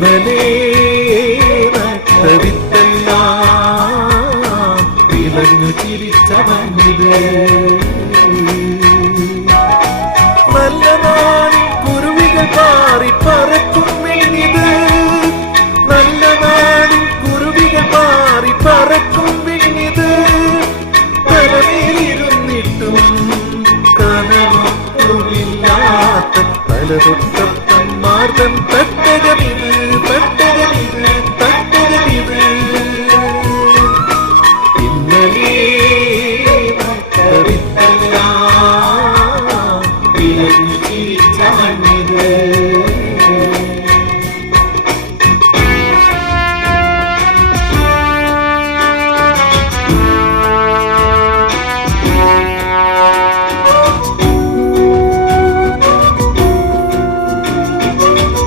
ഇന്നലെ നട്ടവിത്തെല്ലാം വിളഞ്ഞു ചിരിച്ചവനിത്. നല്ല നാളിൽ കുരുവികൾ പാറി പറക്കും വിണ്ണിത് നല്ല നാളിൽ കുരുവികൾ പാറി പറക്കും വിണ്ണിത് തലമേലിരുന്നിട്ടും കനമൊന്നുമില്ലാത്ത മാർഗം തട്ടകമിത് நீ